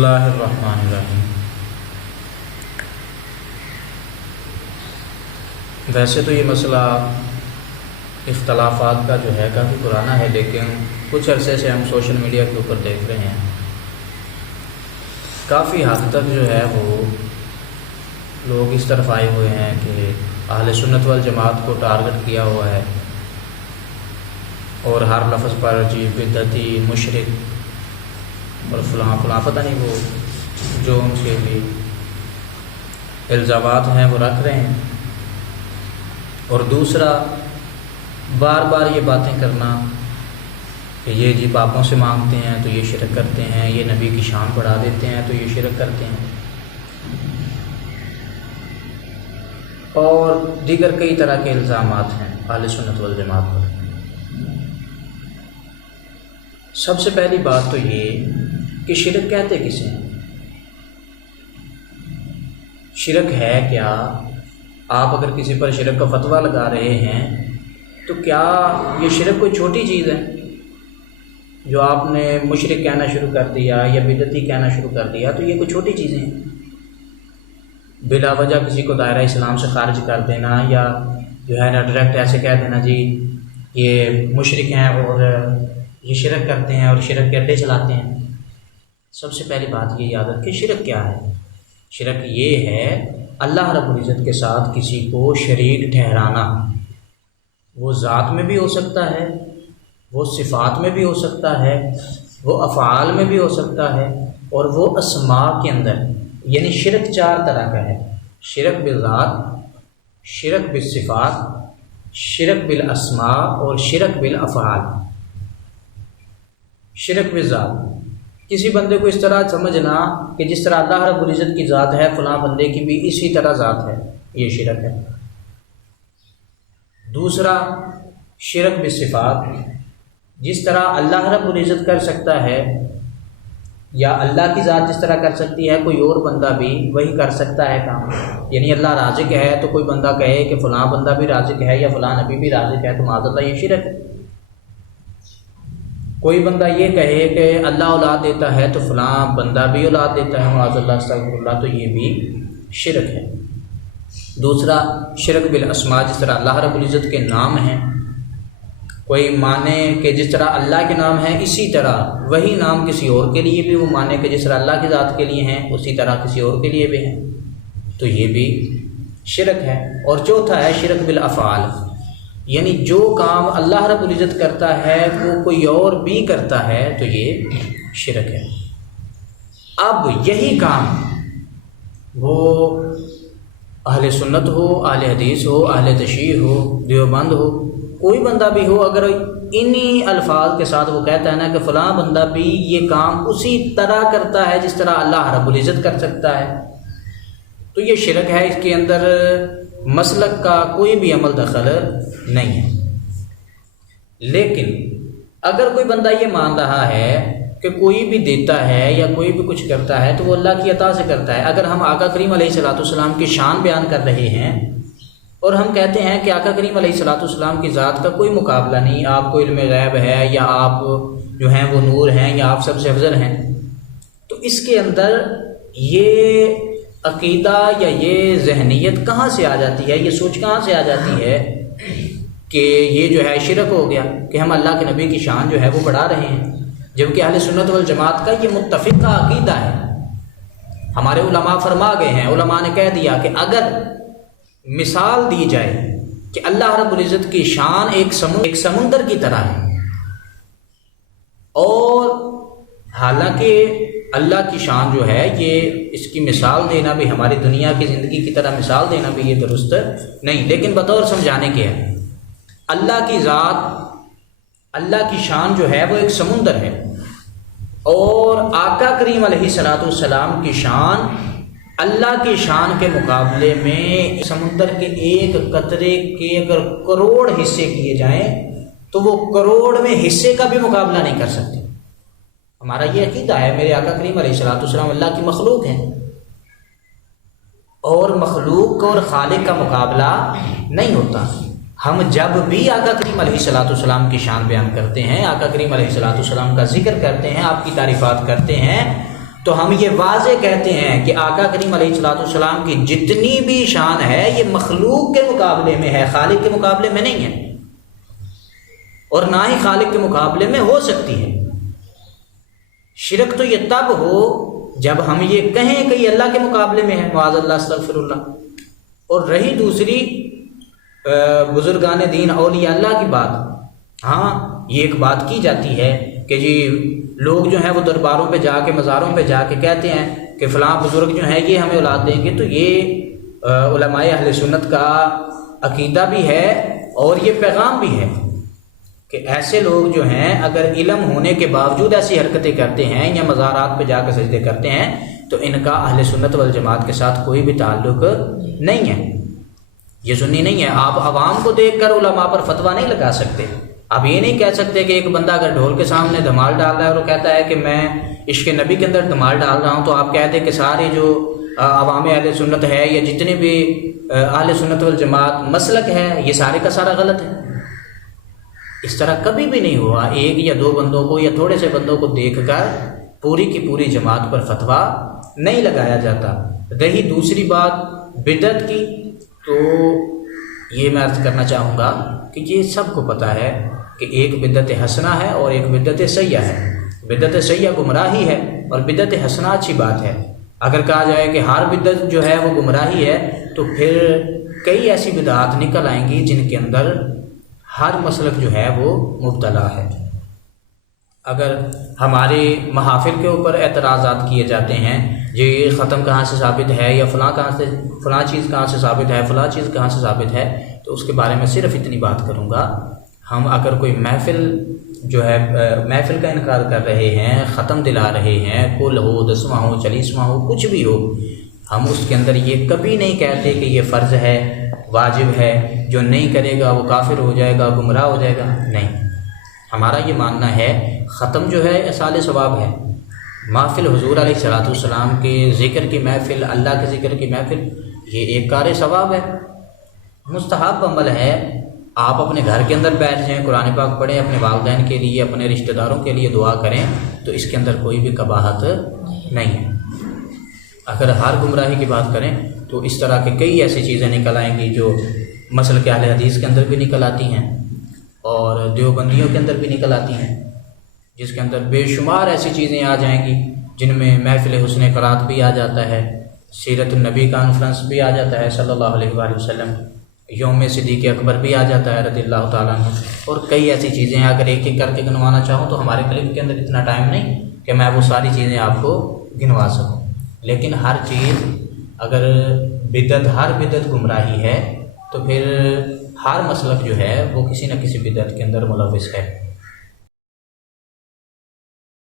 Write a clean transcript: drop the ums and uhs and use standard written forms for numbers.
اللہ الرحمن الرحیم۔ ویسے تو یہ مسئلہ اختلافات کا جو ہے کافی پرانا ہے، لیکن کچھ عرصے سے ہم سوشل میڈیا کے اوپر دیکھ رہے ہیں کافی حد تک جو ہے وہ لوگ اس طرف آئے ہوئے ہیں کہ اہل سنت والجماعت کو ٹارگٹ کیا ہوا ہے اور ہر لفظ پر جی بدعتی، مشرک اور فلاں فلاں پتہ نہیں وہ جو ان کے بھی الزامات ہیں وہ رکھ رہے ہیں۔ اور دوسرا بار بار یہ باتیں کرنا کہ یہ جی پاپوں سے مانگتے ہیں تو یہ شرک کرتے ہیں، یہ نبی کی شان بڑھا دیتے ہیں تو یہ شرک کرتے ہیں، اور دیگر کئی طرح کے الزامات ہیں اہل سنت والجماعت پر۔ سب سے پہلی بات تو یہ کہ شرک کہتے کسے ہیں؟ شرک ہے کیا؟ آپ اگر کسی پر شرک کا فتویٰ لگا رہے ہیں تو کیا یہ شرک کوئی چھوٹی چیز ہے جو آپ نے مشرک کہنا شروع کر دیا یا بدعتی کہنا شروع کر دیا؟ تو یہ کوئی چھوٹی چیزیں ہیں؟ بلا وجہ کسی کو دائرہ اسلام سے خارج کر دینا یا جو ہے نا ڈائریکٹ ایسے کہہ دینا جی یہ مشرک ہیں اور یہ شرک کرتے ہیں اور شرک کے اڈے چلاتے ہیں۔ سب سے پہلی بات یہ یاد رکھیں شرک کیا ہے۔ شرک یہ ہے اللہ رب العزت کے ساتھ کسی کو شریک ٹھہرانا۔ وہ ذات میں بھی ہو سکتا ہے، وہ صفات میں بھی ہو سکتا ہے، وہ افعال میں بھی ہو سکتا ہے، اور وہ اسماء کے اندر، یعنی شرک چار طرح کا ہے: شرک بالذات، شرک بالصفات، شرک بالاسماء اور شرک بالافعال۔ شرک بالذات کسی بندے کو اس طرح سمجھنا کہ جس طرح اللہ رب العزت کی ذات ہے فلاں بندے کی بھی اسی طرح ذات ہے، یہ شرک ہے۔ دوسرا شرک بالصفات، جس طرح اللہ رب العزت کر سکتا ہے یا اللہ کی ذات جس طرح کر سکتی ہے کوئی اور بندہ بھی وہی کر سکتا ہے کام۔ یعنی اللہ رازق ہے تو کوئی بندہ کہے کہ فلاں بندہ بھی رازق ہے یا فلاں نبی بھی رازق ہے تو معاذ اللہ یہ شرک ہے۔ کوئی بندہ یہ کہے کہ اللہ اولاد دیتا ہے تو فلاں بندہ بھی اولاد دیتا ہے معاذ اللہ استغفر اللہ، تو یہ بھی شرک ہے۔ دوسرا شرک بالاسماء، جس طرح اللہ رب العزت کے نام ہیں، کوئی مانے کہ جس طرح اللہ کے نام ہیں اسی طرح وہی نام کسی اور کے لیے بھی وہ مانے کہ جس طرح اللہ کی ذات کے لیے ہیں اسی طرح کسی اور کے لیے بھی ہیں، تو یہ بھی شرک ہے۔ اور چوتھا ہے شرک بالافعال، یعنی جو کام اللہ رب العزت کرتا ہے وہ کوئی اور بھی کرتا ہے تو یہ شرک ہے۔ اب یہی کام وہ اہل سنت ہو، اہل حدیث ہو، اہل تشیع ہو، دیوبند ہو، کوئی بندہ بھی ہو، اگر انہی الفاظ کے ساتھ وہ کہتا ہے نا کہ فلاں بندہ بھی یہ کام اسی طرح کرتا ہے جس طرح اللہ رب العزت کر سکتا ہے، تو یہ شرک ہے۔ اس کے اندر مسلک کا کوئی بھی عمل دخل نہیں ہے۔ لیکن اگر کوئی بندہ یہ مان رہا ہے کہ کوئی بھی دیتا ہے یا کوئی بھی کچھ کرتا ہے تو وہ اللہ کی عطا سے کرتا ہے، اگر ہم آقا کریم علیہ الصلوۃ والسلام کی شان بیان کر رہے ہیں اور ہم کہتے ہیں کہ آقا کریم علیہ الصلوۃ والسلام کی ذات کا کوئی مقابلہ نہیں، آپ کو علم غیب ہے یا آپ جو ہیں وہ نور ہیں یا آپ سب سے افضل ہیں، تو اس کے اندر یہ عقیدہ یا یہ ذہنیت کہاں سے آ جاتی ہے، یہ سوچ کہاں سے آ جاتی ہے کہ یہ جو ہے شرک ہو گیا کہ ہم اللہ کے نبی کی شان جو ہے وہ بڑھا رہے ہیں، جبکہ اہل سنت والجماعت کا یہ متفقہ عقیدہ ہے۔ ہمارے علماء فرما گئے ہیں، علماء نے کہہ دیا کہ اگر مثال دی جائے کہ اللہ رب العزت کی شان ایک سمندر کی طرح ہے، اور حالانکہ اللہ کی شان جو ہے یہ اس کی مثال دینا بھی ہماری دنیا کی زندگی کی طرح مثال دینا بھی یہ درست نہیں، لیکن بطور سمجھانے کے ہے اللہ کی ذات، اللہ کی شان جو ہے وہ ایک سمندر ہے، اور آقا کریم علیہ الصلوۃ والسلام کی شان اللہ کی شان کے مقابلے میں سمندر کے ایک قطرے کے اگر کروڑ حصے کیے جائیں تو وہ کروڑ میں حصے کا بھی مقابلہ نہیں کر سکتے۔ ہمارا یہ عقیدہ ہے، میرے آقا کریم علیہ الصلوۃ والسلام اللہ کی مخلوق ہیں، اور مخلوق اور خالق کا مقابلہ نہیں ہوتا۔ ہم جب بھی آقا کریم علیہ الصلوۃ والسلام کی شان بیان کرتے ہیں، آقا کریم علیہ الصلوۃ والسلام کا ذکر کرتے ہیں، آپ کی تعریفات کرتے ہیں، تو ہم یہ واضح کہتے ہیں کہ آقا کریم علیہ الصلوۃ والسلام کی جتنی بھی شان ہے یہ مخلوق کے مقابلے میں ہے، خالق کے مقابلے میں نہیں ہے، اور نہ ہی خالق کے مقابلے میں ہو سکتی ہے۔ شرک تو یہ تب ہو جب ہم یہ کہیں کہ یہ اللہ کے مقابلے میں ہے، معاذ اللہ استغفر اللہ۔ اور رہی دوسری بزرگان دین اولیاء اللہ کی بات، ہاں یہ ایک بات کی جاتی ہے کہ جی لوگ جو ہیں وہ درباروں پہ جا کے، مزاروں پہ جا کے کہتے ہیں کہ فلاں بزرگ جو ہیں یہ ہمیں اولاد دیں گے، تو یہ علماء اہل سنت کا عقیدہ بھی ہے اور یہ پیغام بھی ہے کہ ایسے لوگ جو ہیں اگر علم ہونے کے باوجود ایسی حرکتیں کرتے ہیں یا مزارات پہ جا کے سجدے کرتے ہیں تو ان کا اہل سنت والجماعت کے ساتھ کوئی بھی تعلق نہیں ہے، یہ سنی نہیں ہے۔ آپ عوام کو دیکھ کر علماء پر فتویٰ نہیں لگا سکتے۔ آپ یہ نہیں کہہ سکتے کہ ایک بندہ اگر ڈھول کے سامنے دھمال ڈال رہا ہے اور وہ کہتا ہے کہ میں عشق نبی کے اندر دھمال ڈال رہا ہوں، تو آپ کہہ دیں کہ سارے جو عوام اہل سنت ہے یا جتنے بھی اہل سنت والجماعت مسلک ہے یہ سارے کا سارا غلط ہے۔ اس طرح کبھی بھی نہیں ہوا، ایک یا دو بندوں کو یا تھوڑے سے بندوں کو دیکھ کر پوری کی پوری جماعت پر فتویٰ نہیں لگایا جاتا۔ رہی دوسری بات بدعت کی، تو یہ میں عرض کرنا چاہوں گا کہ یہ سب کو پتہ ہے کہ ایک بدعت حسنہ ہے اور ایک بدعت سیئہ ہے۔ بدعت سیئہ گمراہی ہے اور بدعت حسنہ اچھی بات ہے۔ اگر کہا جائے کہ ہر بدعت جو ہے وہ گمراہی ہے تو پھر کئی ایسی بدعات نکل آئیں گی جن کے اندر ہر مسلک جو ہے وہ مبتلا ہے۔ اگر ہمارے محافل کے اوپر اعتراضات کیے جاتے ہیں یہ ختم کہاں سے ثابت ہے یا فلاں چیز کہاں سے ثابت ہے، فلاں چیز کہاں سے ثابت ہے، تو اس کے بارے میں صرف اتنی بات کروں گا، ہم اگر کوئی محفل جو ہے محفل کا انکار کر رہے ہیں، ختم دلا رہے ہیں، کل ہو، 10واں ہو، 40واں ہو، کچھ بھی ہو، ہم اس کے اندر یہ کبھی نہیں کہتے کہ یہ فرض ہے، واجب ہے، جو نہیں کرے گا وہ کافر ہو جائے گا، گمراہ ہو جائے گا، نہیں۔ ہمارا یہ ماننا ہے ختم جو ہے اصال ثواب ہے، محفل حضور علیہ الصلوۃ والسلام کے ذکر کی محفل، اللہ کے ذکر کی محفل، یہ ایک کار ثواب ہے، مستحب عمل ہے۔ آپ اپنے گھر کے اندر بیٹھ جائیں، قرآن پاک پڑھیں، اپنے والدین کے لیے، اپنے رشتہ داروں کے لیے دعا کریں، تو اس کے اندر کوئی بھی قباحت نہیں ہے۔ اگر ہر گمراہی کی بات کریں تو اس طرح کے کئی ایسی چیزیں نکل آئیں گی جو مسلک اہل حدیث کے اندر بھی نکل آتی ہیں اور دیوبندیوں کے اندر بھی نکل آتی ہیں، جس کے اندر بے شمار ایسی چیزیں آ جائیں گی جن میں محفل حسن قرات بھی آ جاتا ہے، سیرت النبی کانفرنس بھی آ جاتا ہے صلی اللہ علیہ وآلہ وسلم، یوم صدیق اکبر بھی آ جاتا ہے رضی اللہ تعالیٰ عنہ، اور کئی ایسی چیزیں ہیں۔ اگر ایک ایک کر کے گنوانا چاہوں تو ہمارے کلپ کے اندر اتنا ٹائم نہیں کہ میں وہ ساری چیزیں آپ کو گنوا سکوں، لیکن ہر چیز اگر بدعت، ہر بدعت گمراہی ہے تو پھر ہر مسلک جو ہے وہ کسی نہ کسی بدعت کے اندر ملوث ہے۔